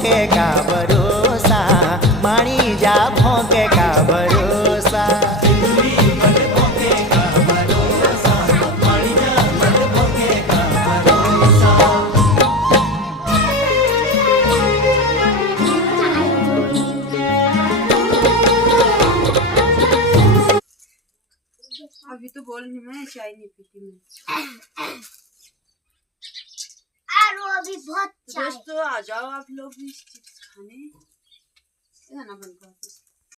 भोंके का भरोसा, मानी जा भोंके का भरोसा। अभी तो बोल रही मैं चाय नहीं पीती मैं। अभी बहुत दोस्तों आ जाओ आप लोग भी चिप्स खाने। ना बन पाते